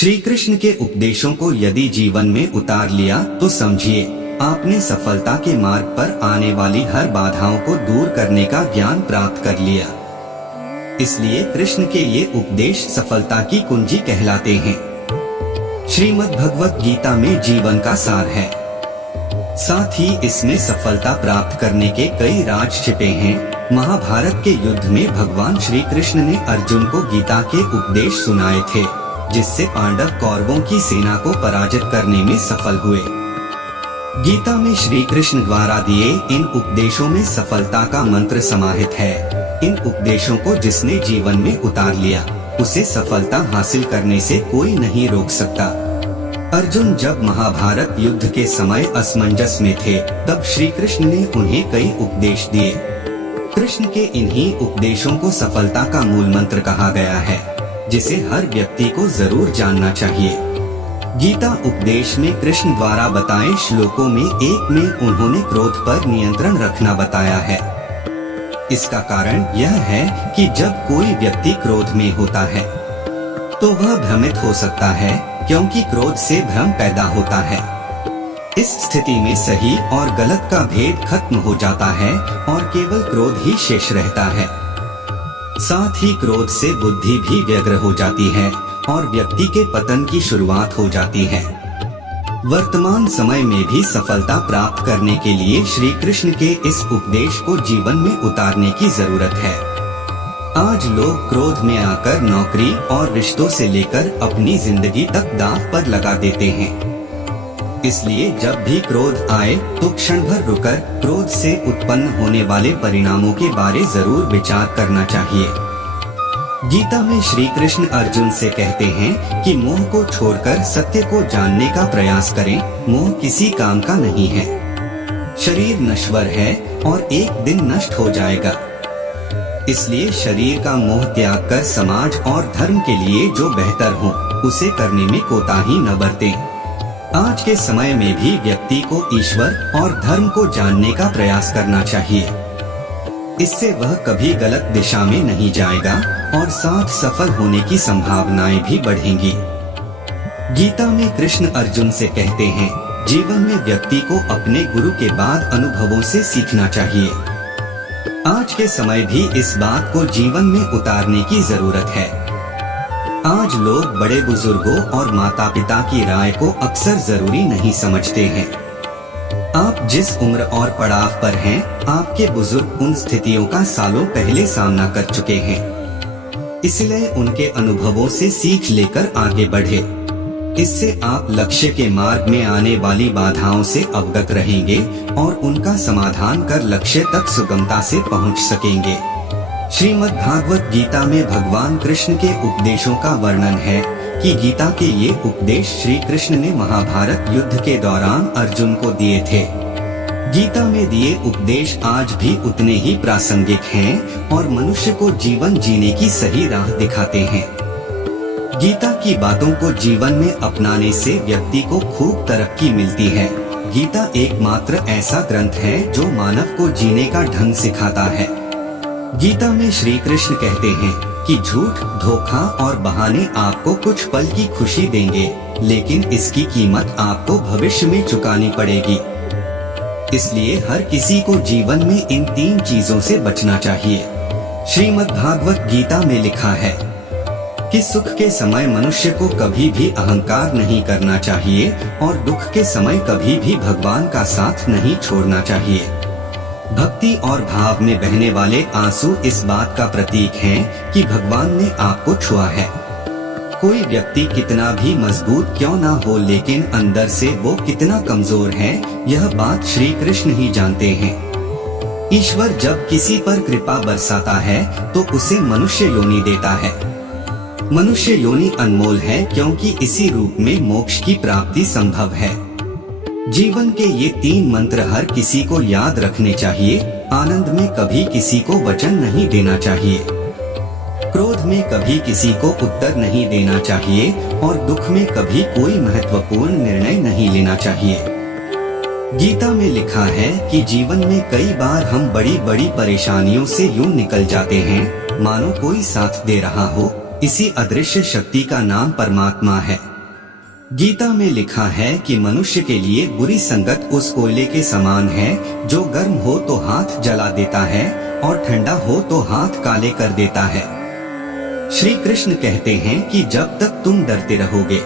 श्री कृष्ण के उपदेशों को यदि जीवन में उतार लिया तो समझिए आपने सफलता के मार्ग पर आने वाली हर बाधाओं को दूर करने का ज्ञान प्राप्त कर लिया। इसलिए कृष्ण के ये उपदेश सफलता की कुंजी कहलाते हैं। श्रीमद् भगवत गीता में जीवन का सार है, साथ ही इसमें सफलता प्राप्त करने के कई राज छिपे हैं। महाभारत के युद्ध में भगवान श्री कृष्ण ने अर्जुन को गीता के उपदेश सुनाए थे, जिससे पांडव कौरवों की सेना को पराजित करने में सफल हुए। गीता में श्री कृष्ण द्वारा दिए इन उपदेशों में सफलता का मंत्र समाहित है। इन उपदेशों को जिसने जीवन में उतार लिया उसे सफलता हासिल करने से कोई नहीं रोक सकता। अर्जुन जब महाभारत युद्ध के समय असमंजस में थे, तब श्री कृष्ण ने उन्हें कई उपदेश दिए। कृष्ण के इन्हीं उपदेशों को सफलता का मूल मंत्र कहा गया है, जिसे हर व्यक्ति को जरूर जानना चाहिए। गीता उपदेश में कृष्ण द्वारा बताए श्लोकों में एक में उन्होंने क्रोध पर नियंत्रण रखना बताया है। इसका कारण यह है कि जब कोई व्यक्ति क्रोध में होता है तो वह भ्रमित हो सकता है, क्योंकि क्रोध से भ्रम पैदा होता है। इस स्थिति में सही और गलत का भेद खत्म हो जाता है और केवल क्रोध ही शेष रहता है। साथ ही क्रोध से बुद्धि भी व्यग्र हो जाती है और व्यक्ति के पतन की शुरुआत हो जाती है। वर्तमान समय में भी सफलता प्राप्त करने के लिए श्री कृष्ण के इस उपदेश को जीवन में उतारने की जरूरत है। आज लोग क्रोध में आकर नौकरी और रिश्तों से लेकर अपनी जिंदगी तक दांव पर लगा देते हैं। इसलिए जब भी क्रोध आए तो क्षण भर रुकर क्रोध से उत्पन्न होने वाले परिणामों के बारे जरूर विचार करना चाहिए। गीता में श्री कृष्ण अर्जुन से कहते हैं कि मोह को छोड़कर सत्य को जानने का प्रयास करें। मोह किसी काम का नहीं है। शरीर नश्वर है और एक दिन नष्ट हो जाएगा। इसलिए शरीर का मोह त्याग कर समाज और धर्म के लिए जो बेहतर हो उसे करने में कोताही न बरतें। आज के समय में भी व्यक्ति को ईश्वर और धर्म को जानने का प्रयास करना चाहिए। इससे वह कभी गलत दिशा में नहीं जाएगा और साथ सफल होने की संभावनाएं भी बढ़ेंगी। गीता में कृष्ण अर्जुन से कहते हैं, जीवन में व्यक्ति को अपने गुरु के बाद अनुभवों से सीखना चाहिए। आज के समय भी इस बात को जीवन में उतारने की जरूरत है। आज लोग बड़े बुजुर्गों और माता पिता की राय को अक्सर जरूरी नहीं समझते हैं। आप जिस उम्र और पड़ाव पर हैं, आपके बुजुर्ग उन स्थितियों का सालों पहले सामना कर चुके हैं। इसलिए उनके अनुभवों से सीख लेकर आगे बढ़े। इससे आप लक्ष्य के मार्ग में आने वाली बाधाओं से अवगत रहेंगे और उनका समाधान कर लक्ष्य तक सुगमता से पहुंच सकेंगे। श्रीमद् भागवत गीता में भगवान कृष्ण के उपदेशों का वर्णन है कि गीता के ये उपदेश श्री कृष्ण ने महाभारत युद्ध के दौरान अर्जुन को दिए थे। गीता में दिए उपदेश आज भी उतने ही प्रासंगिक हैं और मनुष्य को जीवन जीने की सही राह दिखाते हैं। गीता की बातों को जीवन में अपनाने से व्यक्ति को खूब तरक्की मिलती है। गीता एकमात्र ऐसा ग्रंथ है जो मानव को जीने का ढंग सिखाता है। गीता में श्री कृष्ण कहते हैं कि झूठ, धोखा और बहाने आपको कुछ पल की खुशी देंगे, लेकिन इसकी कीमत आपको भविष्य में चुकानी पड़ेगी। इसलिए हर किसी को जीवन में इन 3 चीजों से बचना चाहिए। श्रीमद् भागवत गीता में लिखा है कि सुख के समय मनुष्य को कभी भी अहंकार नहीं करना चाहिए और दुख के समय कभी भी भगवान का साथ नहीं छोड़ना चाहिए। भक्ति और भाव में बहने वाले आंसू इस बात का प्रतीक हैं कि भगवान ने आपको छुआ है। कोई व्यक्ति कितना भी मजबूत क्यों ना हो, लेकिन अंदर से वो कितना कमजोर है, यह बात श्री कृष्ण ही जानते हैं। ईश्वर जब किसी पर कृपा बरसाता है तो उसे मनुष्य योनि देता है। मनुष्य योनि अनमोल है, क्योंकि इसी रूप में मोक्ष की प्राप्ति संभव है। जीवन के ये 3 मंत्र हर किसी को याद रखने चाहिए। आनंद में कभी किसी को वचन नहीं देना चाहिए, क्रोध में कभी किसी को उत्तर नहीं देना चाहिए और दुख में कभी कोई महत्वपूर्ण निर्णय नहीं लेना चाहिए। गीता में लिखा है कि जीवन में कई बार हम बड़ी बड़ी परेशानियों से यूं निकल जाते हैं मानो कोई साथ दे रहा हो। इसी अदृश्य शक्ति का नाम परमात्मा है। गीता में लिखा है कि मनुष्य के लिए बुरी संगत उस कोयले के समान है जो गर्म हो तो हाथ जला देता है और ठंडा हो तो हाथ काले कर देता है। श्री कृष्ण कहते हैं कि जब तक तुम डरते रहोगे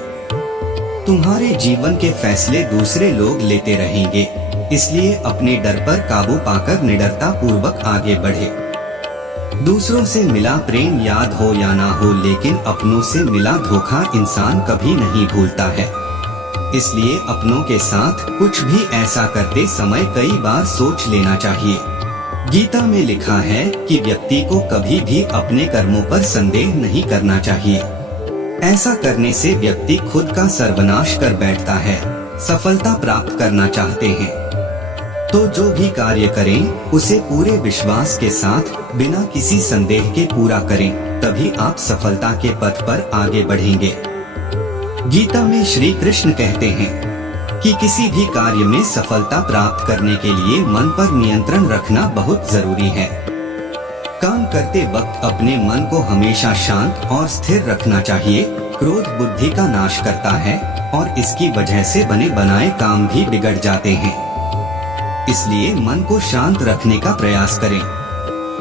तुम्हारे जीवन के फैसले दूसरे लोग लेते रहेंगे। इसलिए अपने डर पर काबू पाकर निडरता पूर्वक आगे बढ़े। दूसरों से मिला प्रेम याद हो या ना हो, लेकिन अपनों से मिला धोखा इंसान कभी नहीं भूलता है। इसलिए अपनों के साथ कुछ भी ऐसा करते समय कई बार सोच लेना चाहिए। गीता में लिखा है कि व्यक्ति को कभी भी अपने कर्मों पर संदेह नहीं करना चाहिए। ऐसा करने से व्यक्ति खुद का सर्वनाश कर बैठता है। सफलता प्राप्त करना चाहते हैं तो जो भी कार्य करें उसे पूरे विश्वास के साथ बिना किसी संदेह के पूरा करें, तभी आप सफलता के पथ पर आगे बढ़ेंगे। गीता में श्री कृष्ण कहते हैं कि किसी भी कार्य में सफलता प्राप्त करने के लिए मन पर नियंत्रण रखना बहुत जरूरी है। काम करते वक्त अपने मन को हमेशा शांत और स्थिर रखना चाहिए। क्रोध बुद्धि का नाश करता है और इसकी वजह से बने बनाए काम भी बिगड़ जाते हैं। इसलिए मन को शांत रखने का प्रयास करें।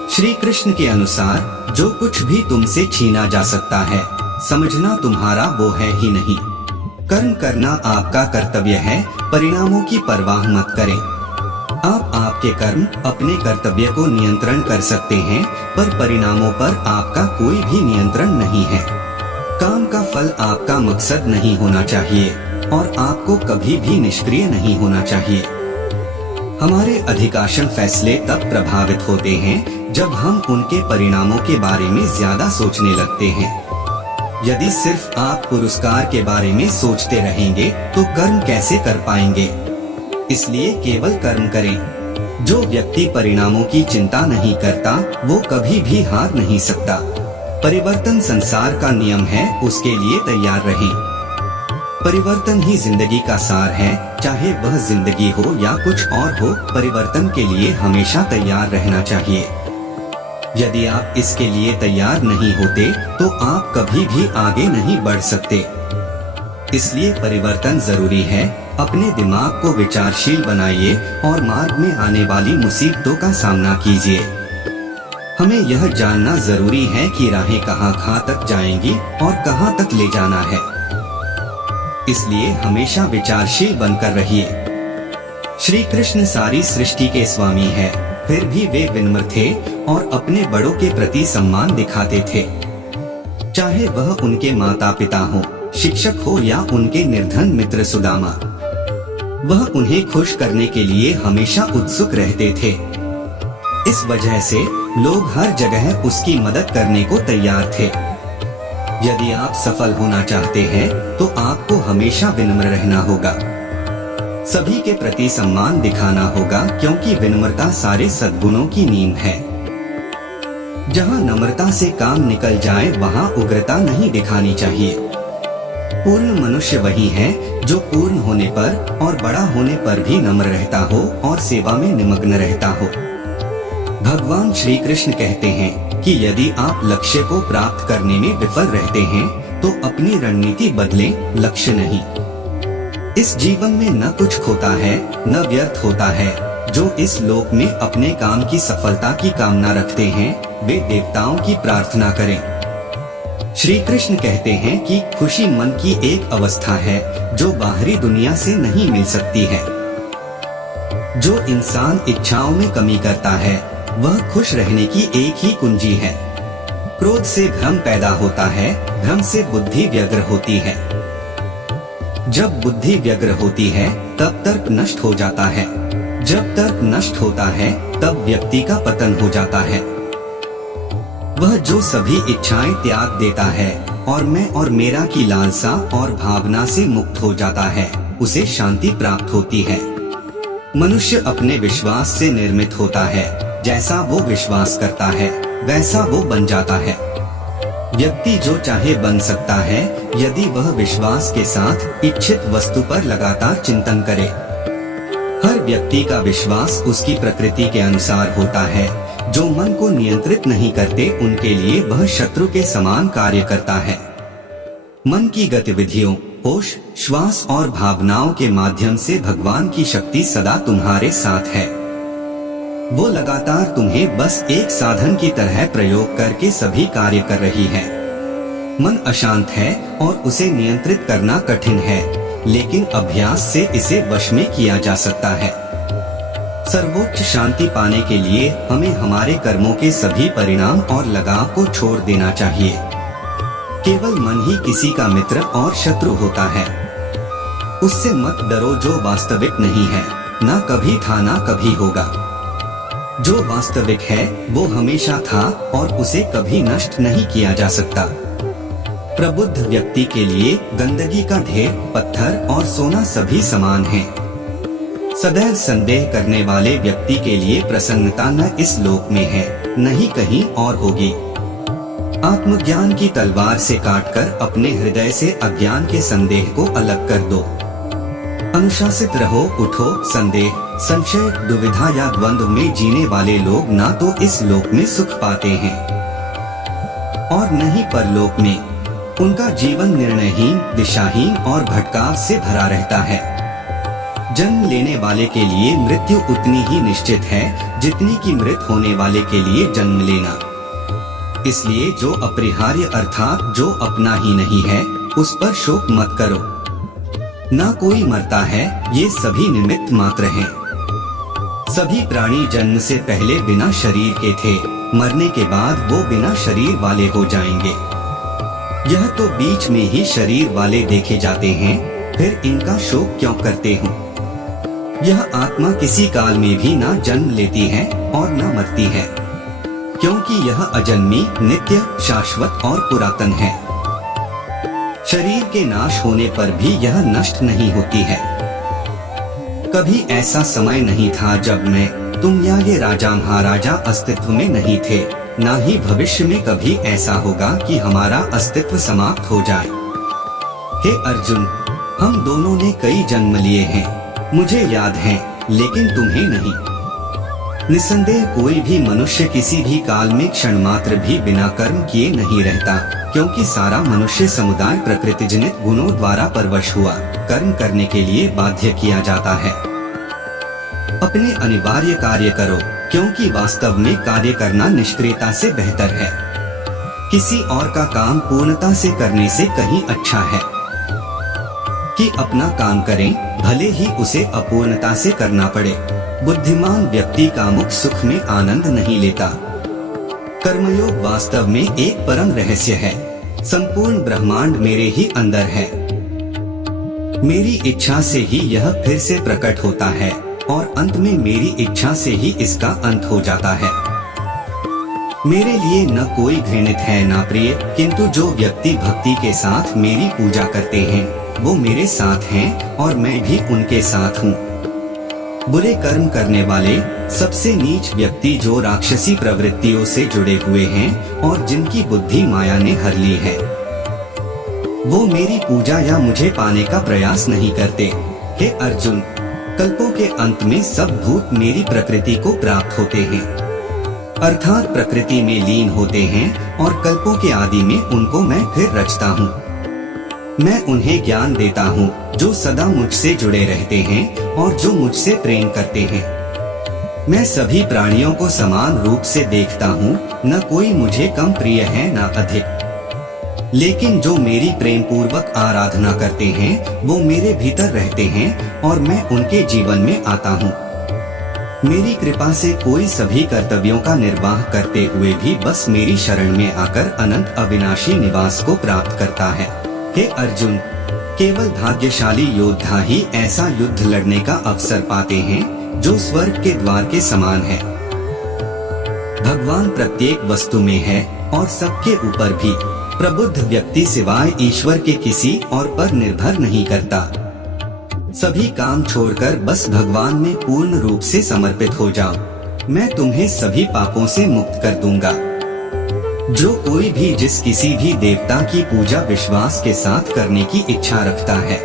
श्री कृष्ण के अनुसार जो कुछ भी तुमसे छीना जा सकता है समझना तुम्हारा वो है ही नहीं। कर्म करना आपका कर्तव्य है, परिणामों की परवाह मत करें। आप आपके कर्म अपने कर्तव्य को नियंत्रण कर सकते हैं, पर परिणामों पर आपका कोई भी नियंत्रण नहीं है। काम का फल आपका मकसद नहीं होना चाहिए और आपको कभी भी निष्क्रिय नहीं होना चाहिए। हमारे अधिकांश फैसले तब प्रभावित होते हैं जब हम उनके परिणामों के बारे में ज्यादा सोचने लगते हैं। यदि सिर्फ आप पुरस्कार के बारे में सोचते रहेंगे तो कर्म कैसे कर पाएंगे। इसलिए केवल कर्म करें। जो व्यक्ति परिणामों की चिंता नहीं करता वो कभी भी हार नहीं सकता। परिवर्तन संसार का नियम है, उसके लिए तैयार रहें। परिवर्तन ही जिंदगी का सार है, चाहे वह जिंदगी हो या कुछ और हो। परिवर्तन के लिए हमेशा तैयार रहना चाहिए। यदि आप इसके लिए तैयार नहीं होते तो आप कभी भी आगे नहीं बढ़ सकते। इसलिए परिवर्तन जरूरी है। अपने दिमाग को विचारशील बनाइए और मार्ग में आने वाली मुसीबतों का सामना कीजिए। हमें यह जानना जरूरी है कि राहें कहाँ तक जाएंगी और कहाँ तक ले जाना है। इसलिए हमेशा विचारशील बनकर रहिए। श्री कृष्ण सारी सृष्टि के स्वामी है, फिर भी वे विनम्र थे और अपने बड़ों के प्रति सम्मान दिखाते थे। चाहे वह उनके माता पिता हो, शिक्षक हो या उनके निर्धन मित्र सुदामा, वह उन्हें खुश करने के लिए हमेशा उत्सुक रहते थे। इस वजह से लोग हर जगह उसकी मदद करने को तैयार थे। यदि आप सफल होना चाहते हैं तो आपको हमेशा विनम्र रहना होगा। सभी के प्रति सम्मान दिखाना होगा, क्योंकि विनम्रता सारे सद्गुणों की नींव है। जहां नम्रता से काम निकल जाए वहां उग्रता नहीं दिखानी चाहिए। पूर्ण मनुष्य वही है जो पूर्ण होने पर और बड़ा होने पर भी नम्र रहता हो और सेवा में निमग्न रहता हो। भगवान श्री कृष्ण कहते हैं कि यदि आप लक्ष्य को प्राप्त करने में विफल रहते हैं तो अपनी रणनीति बदलें, लक्ष्य नहीं। इस जीवन में न कुछ खोता है न व्यर्थ होता है। जो इस लोक में अपने काम की सफलता की कामना रखते हैं वे देवताओं की प्रार्थना करें। श्री कृष्ण कहते हैं कि खुशी मन की एक अवस्था है जो बाहरी दुनिया से नहीं मिल सकती है। जो इंसान इच्छाओं में कमी करता है वह खुश रहने की एक ही कुंजी है। क्रोध से भ्रम पैदा होता है, भ्रम से बुद्धि व्यग्र होती है। जब बुद्धि व्यग्र होती है तब तर्क नष्ट हो जाता है। जब तर्क नष्ट होता है तब व्यक्ति का पतन हो जाता है। वह जो सभी इच्छाएं त्याग देता है और मैं और मेरा की लालसा और भावना से मुक्त हो जाता है, उसे शांति प्राप्त होती है। मनुष्य अपने विश्वास से निर्मित होता है। जैसा वो विश्वास करता है वैसा वो बन जाता है। व्यक्ति जो चाहे बन सकता है यदि वह विश्वास के साथ इच्छित वस्तु पर लगातार चिंतन करे। हर व्यक्ति का विश्वास उसकी प्रकृति के अनुसार होता है। जो मन को नियंत्रित नहीं करते उनके लिए वह शत्रु के समान कार्य करता है। मन की गतिविधियों होश, श्वास और भावनाओं के माध्यम से भगवान की शक्ति सदा तुम्हारे साथ है। वो लगातार तुम्हें बस एक साधन की तरह प्रयोग करके सभी कार्य कर रही है। मन अशांत है और उसे नियंत्रित करना कठिन है, लेकिन अभ्यास से इसे वश में किया जा सकता है। सर्वोच्च शांति पाने के लिए हमें हमारे कर्मों के सभी परिणाम और लगाव को छोड़ देना चाहिए। केवल मन ही किसी का मित्र और शत्रु होता है। उससे मत डरो जो वास्तविक नहीं है, ना कभी था ना कभी होगा। जो वास्तविक है वो हमेशा था और उसे कभी नष्ट नहीं किया जा सकता। प्रबुद्ध व्यक्ति के लिए गंदगी का ढेर, पत्थर और सोना सभी समान हैं। सदैव संदेह करने वाले व्यक्ति के लिए प्रसन्नता न इस लोक में है, न ही कहीं और होगी। आत्मज्ञान की तलवार से काटकर अपने हृदय से अज्ञान के संदेह को अलग कर दो। अनुशासित रहो, उठो। संदेह, संशय, दुविधा या द्वंद्व में जीने वाले लोग ना तो इस लोक में सुख पाते हैं और न ही परलोक में। उनका जीवन निर्णयहीन, दिशाहीन और भटकाव से भरा रहता है। जन्म लेने वाले के लिए मृत्यु उतनी ही निश्चित है जितनी कि मृत होने वाले के लिए जन्म लेना। इसलिए जो अपरिहार्य अर्थात जो अपना ही नहीं है, उस पर शोक मत करो। ना कोई मरता है, ये सभी निमित्त मात्र हैं। सभी प्राणी जन्म से पहले बिना शरीर के थे, मरने के बाद वो बिना शरीर वाले हो जाएंगे। यह तो बीच में ही शरीर वाले देखे जाते हैं, फिर इनका शोक क्यों करते हो? यह आत्मा किसी काल में भी ना जन्म लेती है और ना मरती है, क्योंकि यह अजन्मी, नित्य, शाश्वत और पुरातन है। शरीर के नाश होने पर भी यह नष्ट नहीं होती है। कभी ऐसा समय नहीं था जब मैं, तुम या ये राजा महाराजा अस्तित्व में नहीं थे। ना ही भविष्य में कभी ऐसा होगा कि हमारा अस्तित्व समाप्त हो जाए। हे अर्जुन, हम दोनों ने कई जन्म लिए हैं, मुझे याद है, लेकिन तुम्हें नहीं। निसंदेह कोई भी मनुष्य किसी भी काल में क्षण मात्र भी बिना कर्म किए नहीं रहता, क्योंकि सारा मनुष्य समुदाय प्रकृतिजनित गुणों द्वारा परवश हुआ कर्म करने के लिए बाध्य किया जाता है। अपने अनिवार्य कार्य करो, क्योंकि वास्तव में कार्य करना निष्क्रियता से बेहतर है। किसी और का काम पूर्णता से करने से कहीं अच्छा है कि अपना काम करें, भले ही उसे अपूर्णता से करना पड़े। बुद्धिमान व्यक्ति कामुक सुख में आनंद नहीं लेता। कर्मयोग वास्तव में एक परम रहस्य है। संपूर्ण ब्रह्मांड मेरे ही अंदर है। मेरी इच्छा से ही यह फिर से प्रकट होता है और अंत में मेरी इच्छा से ही इसका अंत हो जाता है। मेरे लिए न कोई घृणित है न प्रिय, किंतु जो व्यक्ति भक्ति के साथ मेरी पूजा करते हैं वो मेरे साथ हैं और मैं भी उनके साथ हूँ। बुरे कर्म करने वाले, सबसे नीच व्यक्ति जो राक्षसी प्रवृत्तियों से जुड़े हुए हैं और जिनकी बुद्धि माया ने हर ली है, वो मेरी पूजा या मुझे पाने का प्रयास नहीं करते। हे अर्जुन, कल्पों के अंत में सब भूत मेरी प्रकृति को प्राप्त होते हैं, अर्थात प्रकृति में लीन होते हैं और कल्पों के आदि में उनको मैं फिर रचता हूँ। मैं उन्हें ज्ञान देता हूँ जो सदा मुझसे जुड़े रहते हैं और जो मुझसे प्रेम करते हैं। मैं सभी प्राणियों को समान रूप से देखता हूँ, न कोई मुझे कम प्रिय है न अधिक। लेकिन जो मेरी प्रेम पूर्वक आराधना करते हैं वो मेरे भीतर रहते हैं और मैं उनके जीवन में आता हूँ। मेरी कृपा से कोई सभी कर्तव्यों का निर्वाह करते हुए भी बस मेरी शरण में आकर अनंत अविनाशी निवास को प्राप्त करता है। हे अर्जुन, केवल भाग्यशाली योद्धा ही ऐसा युद्ध लड़ने का अवसर पाते हैं जो स्वर्ग के द्वार के समान है। भगवान प्रत्येक वस्तु में है और सबके ऊपर भी। प्रबुद्ध व्यक्ति सिवाय ईश्वर के किसी और पर निर्भर नहीं करता। सभी काम छोड़कर बस भगवान में पूर्ण रूप से समर्पित हो जाओ। मैं तुम्हें सभी पापों से मुक्त कर दूंगा। जो कोई भी जिस किसी भी देवता की पूजा विश्वास के साथ करने की इच्छा रखता है,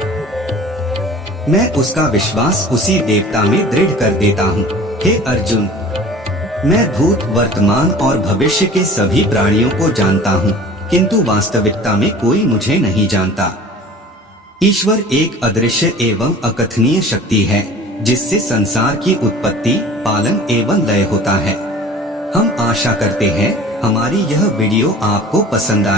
मैं उसका विश्वास उसी देवता में दृढ़ कर देता हूँ। हे अर्जुन, मैं भूत, वर्तमान और भविष्य के सभी प्राणियों को जानता हूँ, किंतु वास्तविकता में कोई मुझे नहीं जानता। ईश्वर एक अदृश्य एवं अकथनीय शक्ति है जिससे संसार की उत्पत्ति, पालन एवं लय होता है। हम आशा करते हैं हमारी यह वीडियो आपको पसंद आई।